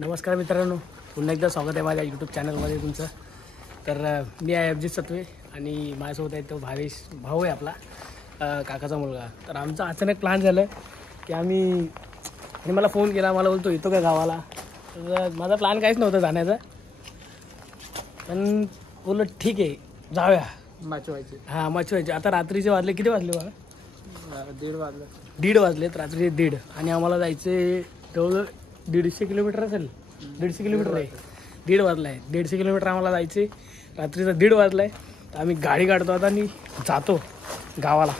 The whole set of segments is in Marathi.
नमस्कार मित्रांनो, पुन्हा एकदा स्वागत आहे माझ्या यूट्यूब चॅनलमध्ये तुमचं. तर मी आहे अभिजित सत्वे आणि माझ्यासोबत आहे तो भाऊ आहे आपला, काकाचा मुलगा. तर आमचा अचानक प्लॅन झालं की आणि मला फोन केला, मला बोलतो येतो का गावाला. तर माझा प्लॅन काहीच नव्हता जाण्याचा, पण बोललो ठीक आहे जाऊया. मचवायचे. आता रात्रीचे वाजले, किती वाजले बघा? 1:30 वाजलेत, रात्रीचे 1:30. आणि आम्हाला जायचे जवळ 150 किलोमीटर असेल. 150 किलोमीटर आहे. 1:30 वाजला आहे. 150 किलोमीटर आम्हाला जायचे. रात्रीचा 1:30 वाजला आहे. तर आम्ही गाडी काढतो आता आणि जातो गावाला.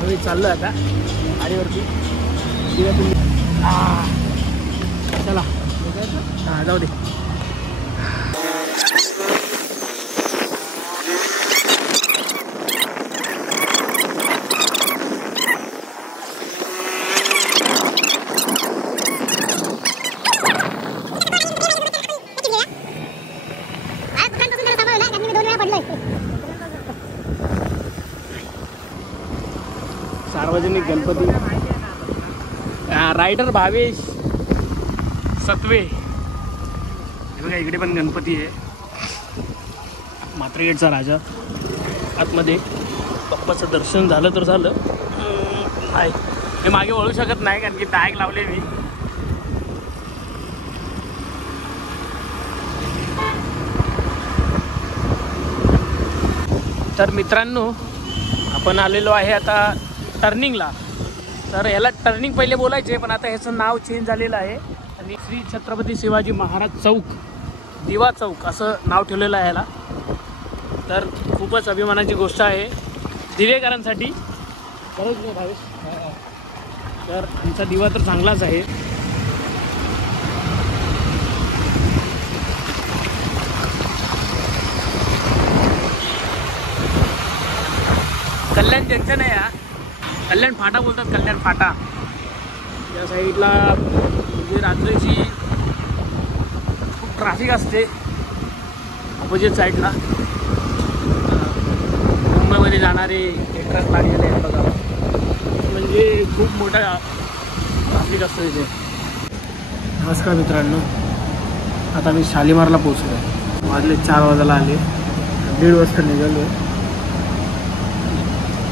आम्ही चाललो आता गाडीवरती. चला जाऊ दे. सार्वजनिक गणपती रायडर भावेश सत्वे. हे बघा, इकडे पण गणपती आहे. मात्रगेटचा राजा. आतमध्ये बाप्पाचं दर्शन झालं तर झालं, नाही मी मागे वळू शकत नाही कारण की टॅग लावले मी. तर मित्रांनो, आपण आलेलो आहे आता टर्निंगला. तर ह्याला टर्निंग पहिले बोलायचे, पण आता ह्याचं नाव चेंज झालेलं आहे आणि श्री छत्रपती शिवाजी महाराज चौक, दिवा चौक असं नाव ठेवलेलं आहे ह्याला. तर खूपच अभिमानाची गोष्ट आहे दिवेकरांसाठी. खरंच नाही भावेश? तर आमचा दिवा तर चांगलाच आहे. कल्याण जंक्शन आहे हा. कल्याण फाटा बोलतात, कल्याण फाटा. या साईडला म्हणजे रात्रीची खूप ट्रॅफिक असते. अपोजिट साईडला मुंबईमध्ये जाणारे ट्रक लागलेले आहेत बघा, म्हणजे खूप मोठा ट्रॅफिक असतो इथे. नमस्कार मित्रांनो, आता मी शालिमारला पोचलो आहे. वाजले 4 वाजायला आले. 1:30 वाजता निघालो आहे.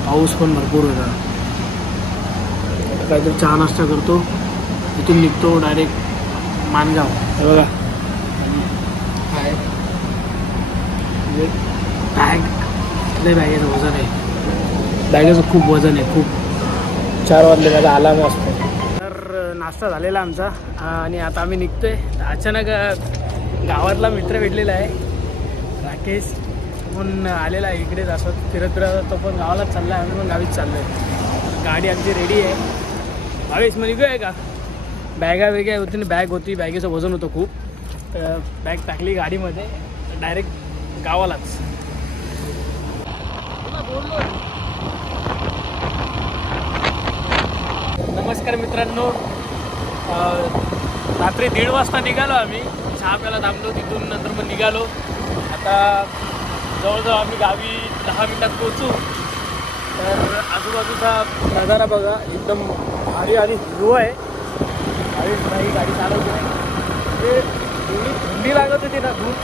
पाऊस पण भरपूर होता. काहीतरी चहा नाश्ता करतो, इथून निघतो डायरेक्ट माणगाव. हे बघा, म्हणजे बॅगेचं वजन आहे. बॅगेचं खूप वजन आहे, खूप. 4 वाजले, माझा अलार्म असतो. तर नाश्ता झालेला आमचा आणि आता आम्ही निघतोय. अचानक गावातला मित्र भेटलेला आहे, राकेश म्हणून आलेला आहे. इकडेच असं फिरत तो पण गावालाच चालला आहे, आम्ही पण गावीच चाललो आहे. गाडी आमची रेडी आहे. भावेश मग निघूया का? बॅगा वेगळ्या होती, बॅग होती, बॅगेचं वजन होतं खूप. तर बॅग टाकली गाडीमध्ये, डायरेक्ट गावालाच. नमस्कार मित्रांनो, रात्री 1:30 वाजता निघालो आम्ही. चहा प्यायला थांबलो, तिथून नंतर मग निघालो. आता जवळजवळ आम्ही गावी 10 मिनिटात पोहोचू. तर आजूबाजूचा नजारा बघा, एकदम भारी आणि हिरवं आहे. भारी गाडी चालवतो आहे. म्हणजे एवढी थंडी लागत होती ना खूप.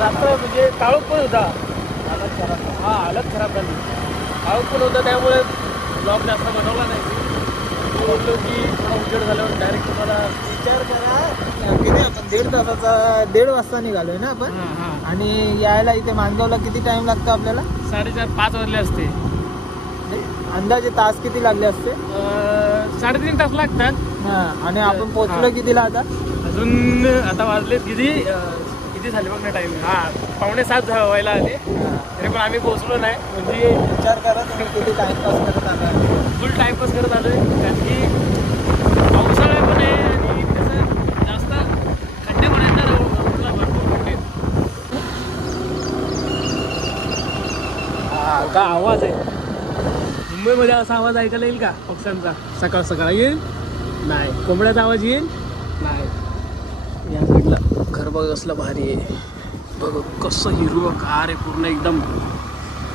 रात्र म्हणजे काळोख पण होता. हालत खराब झाली. काळोख पण होता, त्यामुळे ब्लॉग जास्त बनवला नाही. बोललो की थोडा उजेड झाल्यावर डायरेक्ट तुम्हाला विचार करा. आपण 1:30 तासाचा 1:30 वाजता निघालोय ना आपण. आणि यायला इथे माणगावला किती टाइम लागतो आपल्याला? 4:30-5 वाजले असते. अंदाजे तास किती लागले असते? 3.5 तास लागतात. आणि आपण पोहोचलो कितीला आता? अजून आता वाजले किती झाले बघ ना टाइम. 6:45 व्हायला आले, तरी पण आम्ही पोहोचलो नाही. म्हणजे विचार करा तुम्ही किती टाइमपास करत आला. फुल टाइमपास करत आलोय, कारण की पावसाळा पण आहे आणि त्याचं जास्त खड्डे पण आहेत ना, भरपूर खड्डे. का आवाज आहे मुंबईमध्ये? असा आवाज ऐकायला येईल का पक्ष्यांचा सकाळ सकाळ? येईल नाही. कोंबड्याचा आवाज येईल नाही. या साईडला घर बघ कसलं भारी आहे. बघ कसं हिरवं गार आहे पूर्ण एकदम.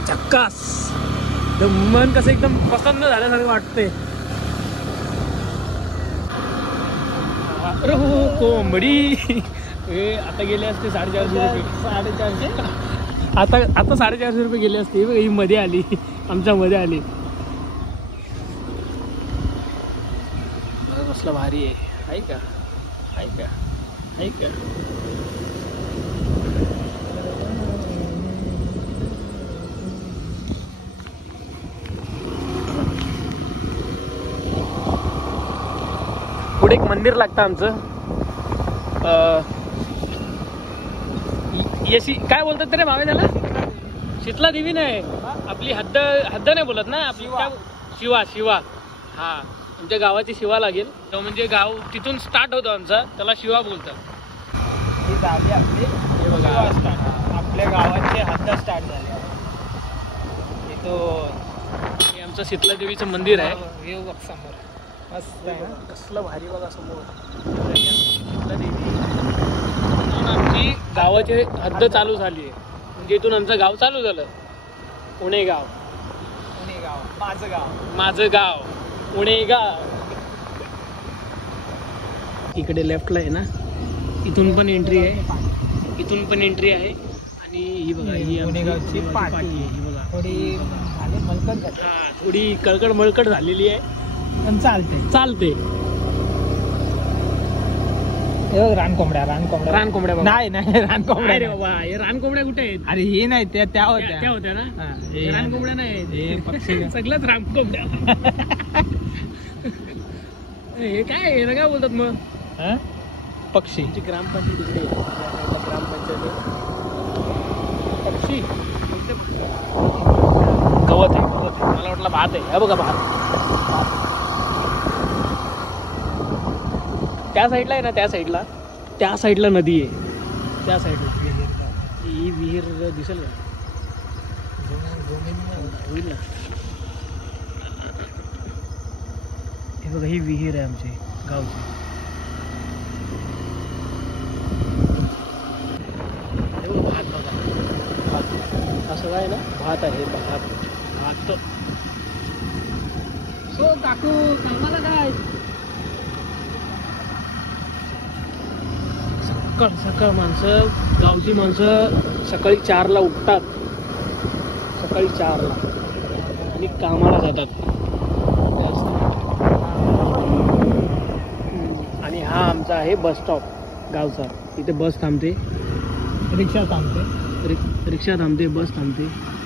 झक्कास. मन कसं एकदम प्रसन्न झाल्यासारखं वाटतंय. अरे हो कोंबडी. आता गेले असते 450 रुपये. 450. आता 450 रुपये गेले असते. ही मध्ये आली, आमच्या मध्ये आली. कसलं भारी आहे का, आहे का, आहे का. पुढे एक मंदिर लागतं आमचं. यशी काय बोलतात रे भावे त्याला? शीतला देवी नाही, आपली हद्द नाही बोलत ना आपली. शिवा. शिवा. हा, आमच्या गावाची शिवा लागेल. तो म्हणजे गाव तिथून स्टार्ट होतो आमचा, त्याला शिवा बोलतात. ही झाली आपली शिवा स्टार्ट. आपल्या गावाची हद्द स्टार्ट झाली. हे आमचं शीतला देवीचं मंदिर आहे. हे बघ समोर मस्त आहे ना. कसलं भारी बघा समोर शीतला देवी. आमची गावाची हद्द चालू झाली आहे, म्हणजे इथून आमचं गाव चालू झालं. उणेगाव. माझं गाव उणेगाव. इकडे लेफ्टला आहे ना, इथून पण एंट्री आहे, इथून पण एंट्री आहे. आणि ही बघा, ही उणेगावची पाटी आहे. ही बघा थोडी मलकट झाली. थोडी कळकड मळकट झालेली आहे, पण चालते. हे बघ रानकोंबड्या. रानकोंबड्या नाही रानकोंबड्या रे बाबा. हे रानकोंबड्या कुठे आहेत? अरे हे नाही, त्या होत्या. त्या होत्या ना. हे रानकोंबड्या नाही, हे पक्षी. सगळंच रानकोंबड्या. हे काय, हे काय बोलतात मग? पक्षी. ग्रामपंचायत इकडे आहे. ग्रामपंचायत पक्षी. गवत आहे. मला वाटलं भात आहे. हे बघा भात. त्या साईडला आहे ना, त्या साईडला नदी आहे. त्या साईडला ही विहीर दिसेल का? होईल ना. हे बघा, ही विहीर आहे आमची गावची. हे बघा भात. बघा भात असं काय ना, भात आहे. भात. सो काकू कामाला काय? सकाळ माणसं, गावची माणसं सकाळी 4ला उठतात. सकाळी 4ला आणि कामाला जातात. आणि हा आमचा आहे बस स्टॉप गावचा. इथे बस थांबते, रिक्षा थांबते, बस थांबते.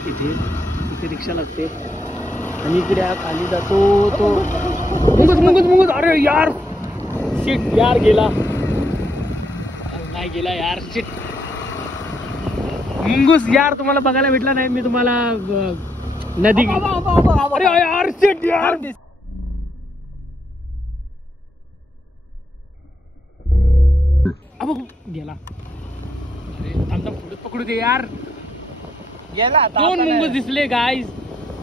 इथे रिक्षा लागते. आणि इकडे हा खाली जातो तो मुंगूस. अरे यार शिट यार, गेला यार. शिट मुंगूस यार, तुम्हाला बघायला भेटला नाही मी तुम्हाला. नदी. अरे यार शिट यार. गेला. पकडू दे यार. गेला. 2 मुंगूस दिसले गाईज.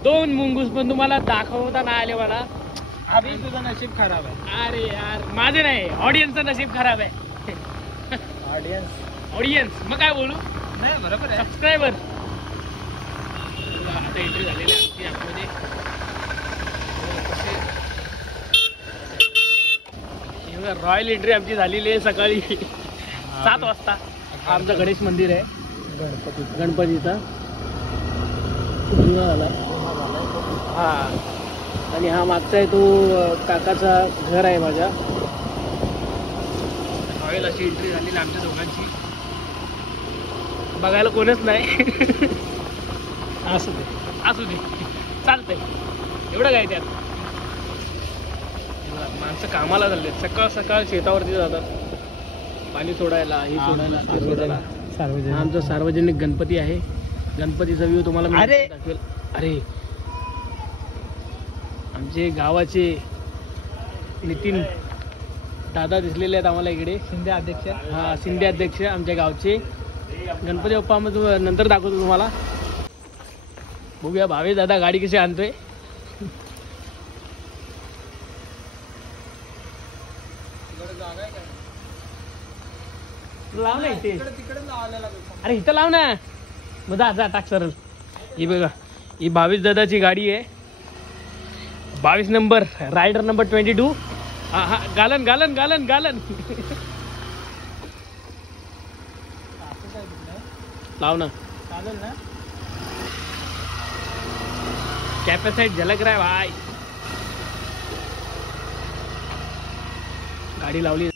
2 मुंगूस, पण तुम्हाला दाखवता नाही आले मला. अभी तुझं नशीब खराब आहे. अरे यार, माझे नाही, ऑडियन्सचं नशीब खराब आहे. ऑडियन्स मग काय बोलू. नाही बरोबर आहे. सबस्क्रायबर. आता एंट्री झालेली आहे आतमध्ये. रॉयल एंट्री आमची झालेली आहे सकाळी 7 वाजता. हा आमचं गणेश मंदिर आहे, गणपतीचा. खूप जुना झाला. हा, आणि हा मागचा आहे तो काकाचा घर आहे माझ्या. रॉयल अशी एंट्री झालेली आमच्या दोघांची. बघायला कोणच नाही. असू दे चालतंय. एवढं काय त्यात. माणसं कामाला चालले, सकाळ शेतावरती जातात. पाणी सोडायला, ही सोडायला. आमचा सार्वजनिक गणपती आहे. गणपतीचा व्ह्यू तुम्हाला दाखवेल. अरे आमचे गावाचे नितीन दादा दिसलेले आहेत आम्हाला इकडे. शिंदे अध्यक्ष. हा, शिंदे अध्यक्ष आमच्या गावचे. गणपती बाप्पा मग नंतर दाखवतो तुम्हाला. बघूया भावे दादा गाडी कशी आणतोय. लाव ना इथे. अरे इथं लाव ना. मग जा टाक सरळ. ही बघा ही 22 दादाची गाडी आहे. 22 नंबर रायडर नंबर 22. हा हा गालन गालन गालन गालन लाव ना. चालेल ना. कॅपॅसाइट झलक रहा है भाई. गाडी लावली.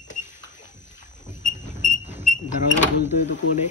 दरवाजा बोलतोय तो कोण आहे.